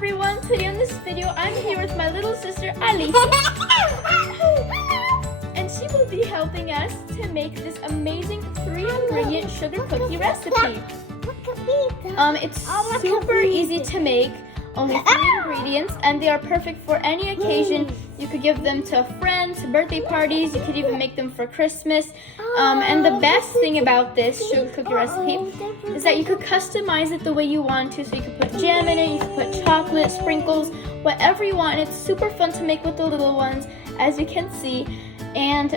everyone, today on this video I'm here with my little sister Alicia and she will be helping us to make this amazing 3-ingredient sugar cookie recipe. It's super easy to make, only 3 ingredients, and they are perfect for any occasion. You could give them to friends, birthday parties, you could even make them for Christmas. And the best thing about this sugar cookie recipe is that you could customize it the way you want to. So you could put jam in it, you could put chocolate, sprinkles, whatever you want. It's super fun to make with the little ones, as you can see. And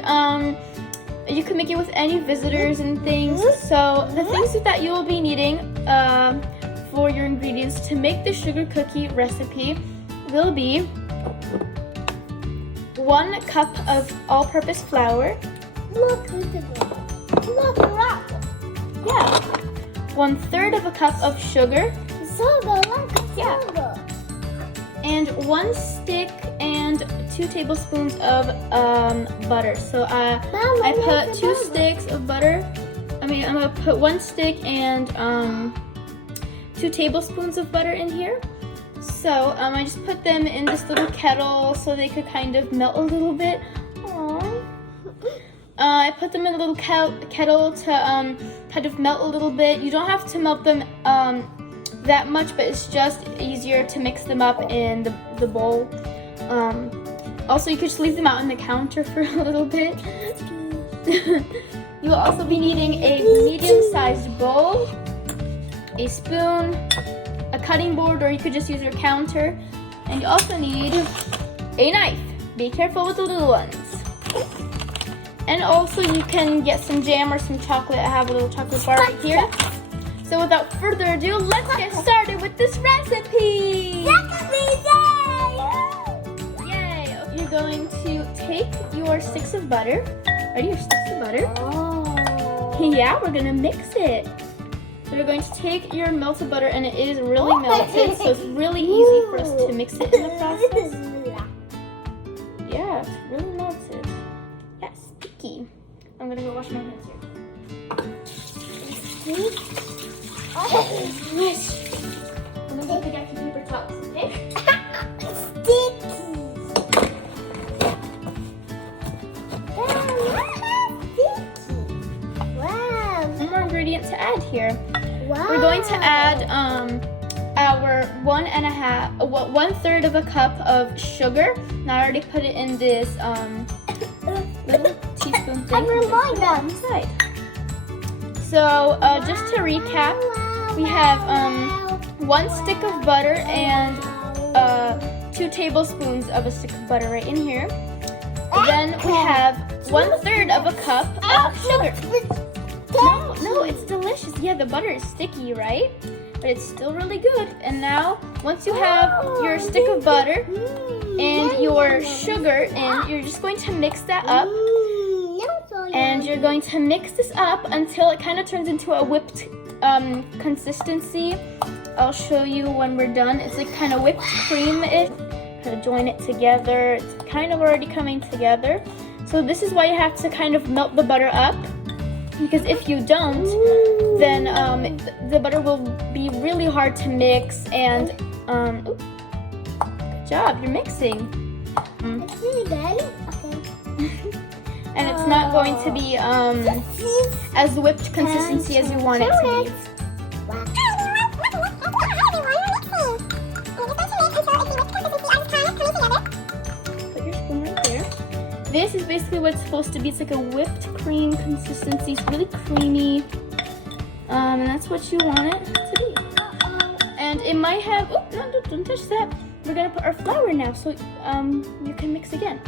you can make it with any visitors and things. So the things that you will be needing for your ingredients to make the sugar cookie recipe will be 1 cup of all-purpose flour. Look, rock. Yeah. 1/3 of a cup of sugar. Yeah. And 1 stick and 2 tablespoons of butter. So I put 2 sticks of butter. I'm gonna put 1 stick and 2 tablespoons of butter in here. So I just put them in this little kettle so they could kind of melt a little bit. Aww. I put them in a little kettle to kind of melt a little bit. You don't have to melt them that much, but it's just easier to mix them up in the bowl. Also, you could just leave them out on the counter for a little bit. You will also be needing a medium-sized bowl, a spoon, a cutting board, or you could just use your counter. And you also need a knife. Be careful with the little ones. And also you can get some jam or some chocolate. I have a little chocolate bar right here. So without further ado, let's get started with this recipe! Yay! You're going to take your sticks of butter. Ready, your sticks of butter? Oh. Yeah, we're gonna mix it. So we're going to take your melted butter, and it is really melted, so it's really easy for us to mix it in the process. Yeah, it's really melted. Yes, sticky. I'm gonna go wash my hands here. Yes. I'm gonna take out your paper towels, okay? One more ingredient to add here. Wow. We're going to add our 1/3 of a cup of sugar. Now I already put it in this little teaspoon thing. Inside. So just to recap, we have 1 stick of butter and 2 tablespoons of a stick of butter right in here. Then we have 1/3 of a cup of sugar. No, it's delicious. Yeah, the butter is sticky, right? But it's still really good. And now, once you have your stick of butter and your sugar in, you're just going to mix that up. And you're going to mix this up until it kind of turns into a whipped consistency. I'll show you when we're done. It's like kind of whipped cream-ish. Kind of join it together. It's kind of already coming together. So this is why you have to kind of melt the butter up. Because if you don't, then the butter will be really hard to mix. And good job, you're mixing. And it's not going to be as whipped consistency as you want it to be. Put your spoon right there. This is basically what it's supposed to be. It's like a whipped cream consistency. It's really creamy. And that's what you want it to be. And it might have, oh, no, don't touch that. We're gonna put our flour now, so you can mix again.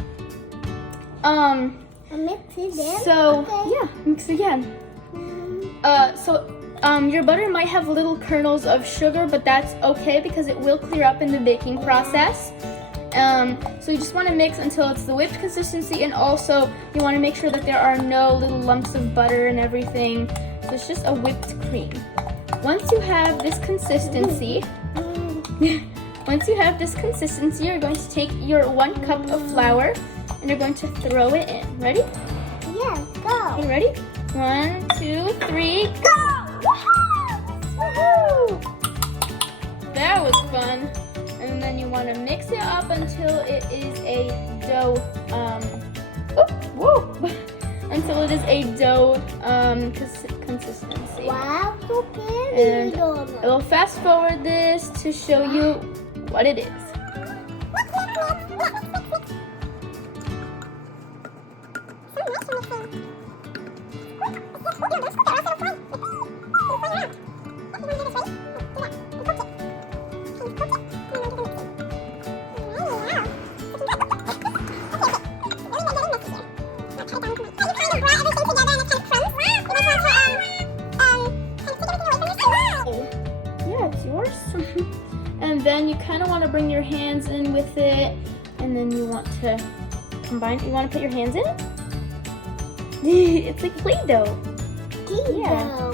So, yeah, mix again. Your butter might have little kernels of sugar, but that's okay because it will clear up in the baking process. So you just want to mix until it's the whipped consistency, and also you want to make sure that there are no little lumps of butter and everything. So it's just a whipped cream. Once you have this consistency, you're going to take your 1 cup of flour and you're going to throw it in. Ready? Yeah, go. Okay, ready? 1, 2, 3, go! Woohoo! That was fun. And then you want to mix it up until it is a dough, until it is a dough consistency. Wow, so And candy. I will fast forward this to show you what it is. Yeah, it's yours. And then you kind of want to bring your hands in with it, and then you want to combine. You want to put your hands in it? It's like Play-Doh. Yeah.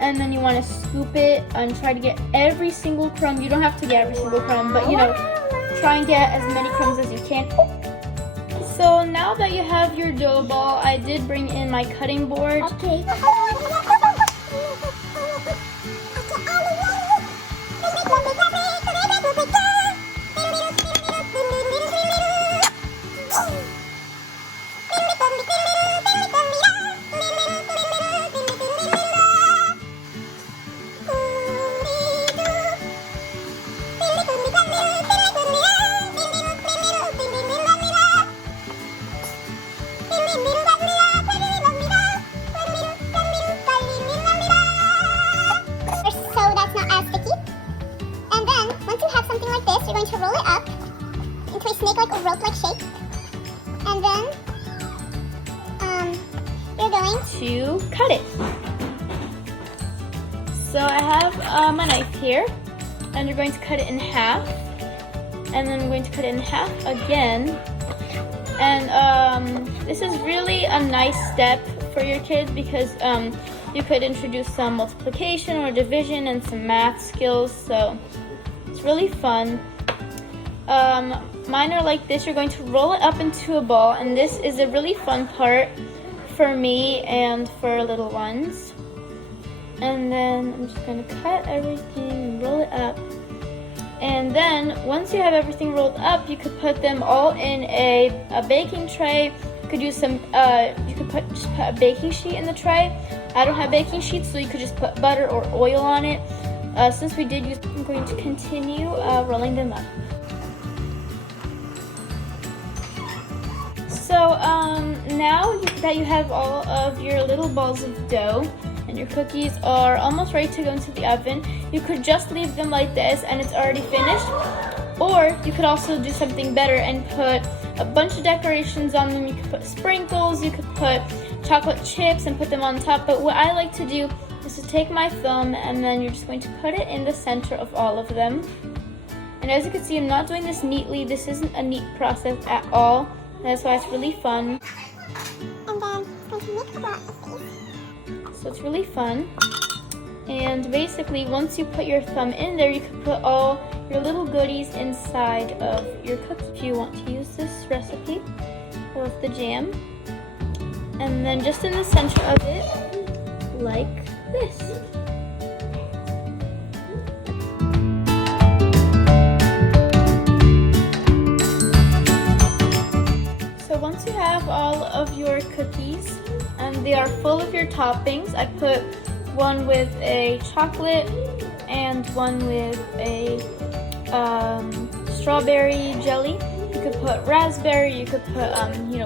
And then you want to scoop it and try to get every single crumb. You don't have to get every single crumb, but you know, try and get as many crumbs as you can. So now that you have your dough ball, I did bring in my cutting board. Okay. You're going to roll it up into a snake-like or rope-like shape, and then you're going to cut it. So I have my knife here, and you're going to cut it in half, and then I'm going to cut it in half again. And this is really a nice step for your kids because you could introduce some multiplication or division and some math skills, so it's really fun. Mine are like this. You're going to roll it up into a ball, and this is a really fun part for me and for little ones. And then I'm just going to cut everything and roll it up. And then once you have everything rolled up, you could put them all in a baking tray. You could use some, you could just put a baking sheet in the tray. I don't have baking sheets, so you could just put butter or oil on it. Since we did use, I'm going to continue rolling them up. So now that you have all of your little balls of dough and your cookies are almost ready to go into the oven, you could just leave them like this and it's already finished. Or you could also do something better and put a bunch of decorations on them. You could put sprinkles, you could put chocolate chips and put them on top. But what I like to do is to take my thumb and then you're just going to put it in the center of all of them. And as you can see, I'm not doing this neatly. This isn't a neat process at all. That's why it's really fun. and then going to mix it up. So it's really fun. And basically, once you put your thumb in there, you can put all your little goodies inside of your cookie. If you want to use this recipe of the jam. And then just in the center of it, like this. So once you have all of your cookies and they are full of your toppings, I put one with a chocolate and one with a strawberry jelly. You could put raspberry, you could put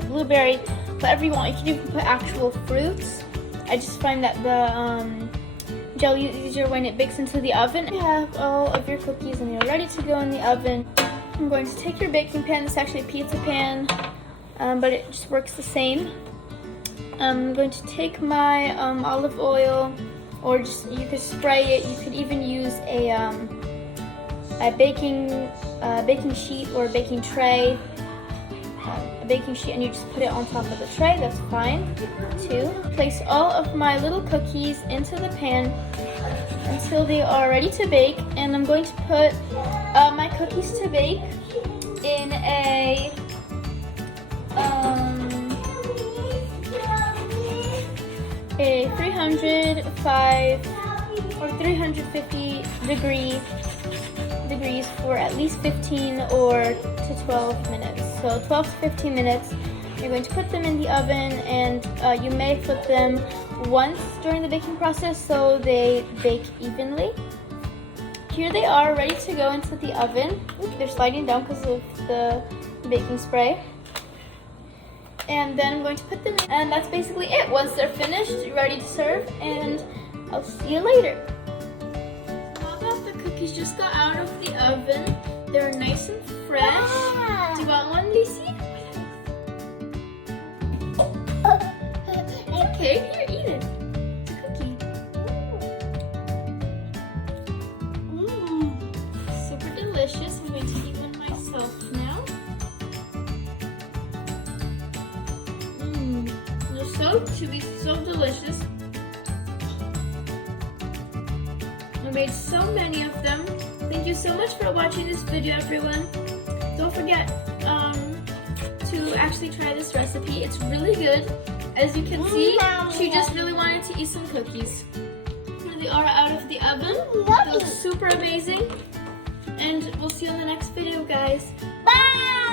blueberry, whatever you want. You can put actual fruits. I just find that the jelly is easier when it bakes into the oven. You have all of your cookies and they're ready to go in the oven. I'm going to take your baking pan. It's actually a pizza pan, but it just works the same. I'm going to take my olive oil, or just you could spray it. You could even use a baking sheet or a baking tray. A baking sheet, and you just put it on top of the tray. That's fine too. Place all of my little cookies into the pan until they are ready to bake, and I'm going to put my cookies to bake in a 305 or 350 degree degrees for at least 15 or to 12 minutes. So 12 to 15 minutes. You're going to put them in the oven, and you may flip them once during the baking process so they bake evenly. Here they are, ready to go into the oven. They're sliding down because of the baking spray. And then I'm going to put them in, and that's basically it. Once they're finished, you're ready to serve, and I'll see you later. Now that the cookies just got out of the oven, they're nice and fresh. Wow. Do you want one, Lucy? Okay, here, eat it. It's a cookie. Super delicious. I'm going to eat one myself now. They're so chewy, so delicious. I made so many of them. Thank you so much for watching this video, everyone. Don't forget to actually try this recipe. It's really good. As you can see, she just really wanted to eat some cookies. Here they are out of the oven. They look super amazing. And we'll see you in the next video, guys. Bye!